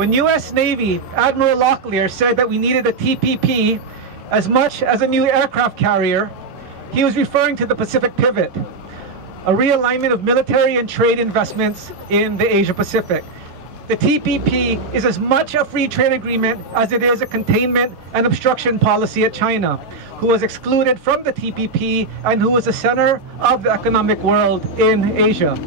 When US Navy Admiral Locklear said that we needed a TPP as much as a new aircraft carrier, he was referring to the Pacific Pivot, a realignment of military and trade investments in the Asia Pacific. The TPP is as much a free trade agreement as it is a containment and obstruction policy at China, who was excluded from the TPP and who was the center of the economic world in Asia.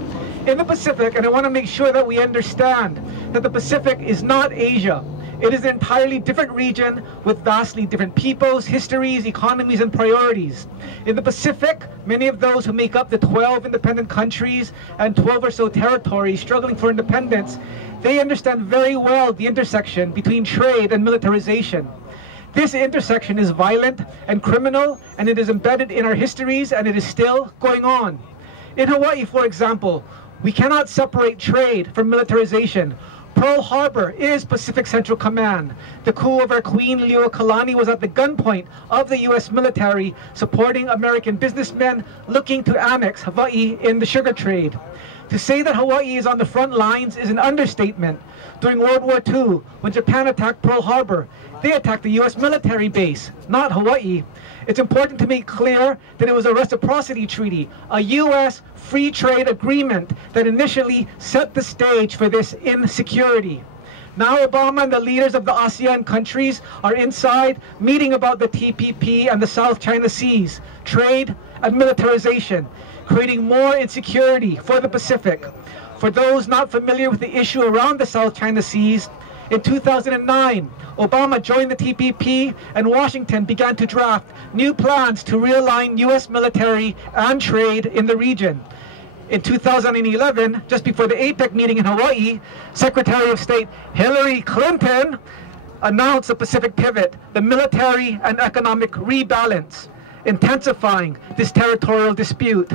In the Pacific, and I want to make sure that we understand that the Pacific is not Asia. It is an entirely different region with vastly different peoples, histories, economies, and priorities. In the Pacific, many of those who make up the 12 independent countries and 12 or so territories struggling for independence, they understand very well the intersection between trade and militarization. This intersection is violent and criminal, and it is embedded in our histories, and it is still going on. In Hawaii, for example, we cannot separate trade from militarization. Pearl Harbor is Pacific Central Command. The coup of our Queen Leo-Kalani was at the gunpoint of the US military, supporting American businessmen looking to annex Hawaii in the sugar trade. To say that Hawaii is on the front lines is an understatement. During World War II, when Japan attacked Pearl Harbor, they attacked the US military base, not Hawaii. It's important to make clear that it was a reciprocity treaty, a US free trade agreement that initially set the stage for this insecurity. Now Obama and the leaders of the ASEAN countries are inside meeting about the TPP and the South China Seas, trade and militarization, creating more insecurity for the Pacific. For those not familiar with the issue around the South China Seas, in 2009, Obama joined the TPP and Washington began to draft new plans to realign US military and trade in the region. In 2011, just before the APEC meeting in Hawaii, Secretary of State Hillary Clinton announced the Pacific Pivot, the military and economic rebalance, intensifying this territorial dispute.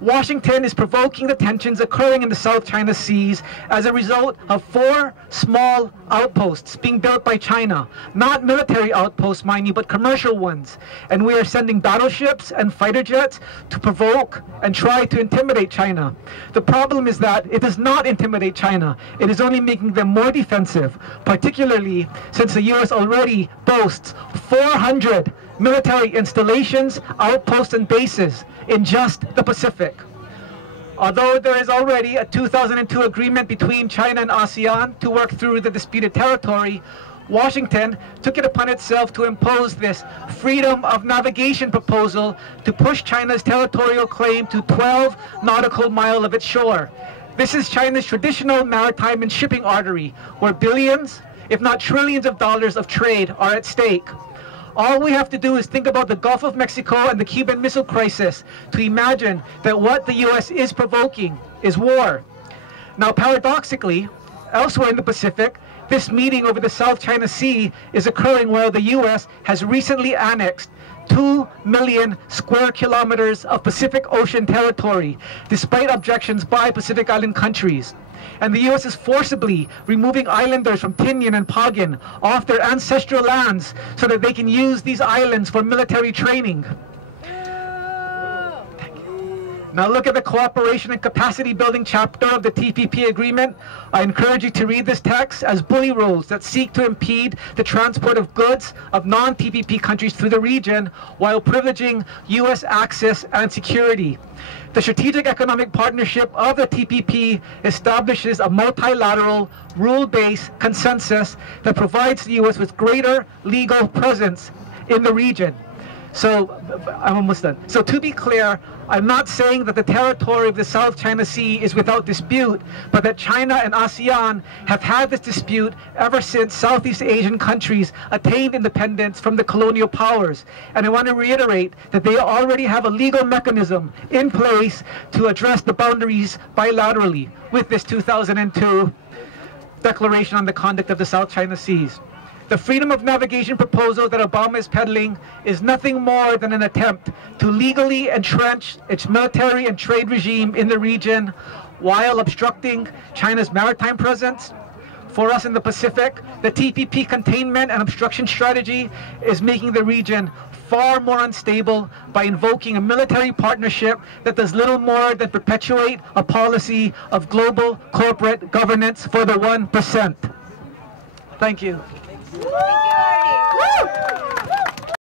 Washington is provoking the tensions occurring in the South China Seas as a result of 4 small outposts being built by China. Not military outposts, mind you, but commercial ones. And we are sending battleships and fighter jets to provoke and try to intimidate China. The problem is that it does not intimidate China. It is only making them more defensive, particularly since the US already boasts 400 military installations, outposts, and bases in just the Pacific. Although there is already a 2002 agreement between China and ASEAN to work through the disputed territory, Washington took it upon itself to impose this freedom of navigation proposal to push China's territorial claim to 12 nautical miles of its shore. This is China's traditional maritime and shipping artery, where billions, if not trillions of dollars of trade are at stake. All we have to do is think about the Gulf of Mexico and the Cuban Missile Crisis to imagine that what the US is provoking is war. Now, paradoxically, elsewhere in the Pacific, this meeting over the South China Sea is occurring while the US has recently annexed 2 million square kilometers of Pacific Ocean territory, despite objections by Pacific Island countries. And the US is forcibly removing islanders from Tinian and Pagin off their ancestral lands so that they can use these islands for military training. Now look at the cooperation and capacity building chapter of the TPP agreement. I encourage you to read this text as bully roads that seek to impede the transport of goods of non-TPP countries through the region while privileging US access and security. The Strategic Economic Partnership of the TPP establishes a multilateral, rule-based consensus that provides the US with greater legal presence in the region. So, I'm almost done. So to be clear, I'm not saying that the territory of the South China Sea is without dispute, but that China and ASEAN have had this dispute ever since Southeast Asian countries attained independence from the colonial powers. And I want to reiterate that they already have a legal mechanism in place to address the boundaries bilaterally with this 2002 Declaration on the Conduct of the South China Seas. The freedom of navigation proposal that Obama is peddling is nothing more than an attempt to legally entrench its military and trade regime in the region while obstructing China's maritime presence. For us in the Pacific, the TPP containment and obstruction strategy is making the region far more unstable by invoking a military partnership that does little more than perpetuate a policy of global corporate governance for the 1%. Thank you. Thank you.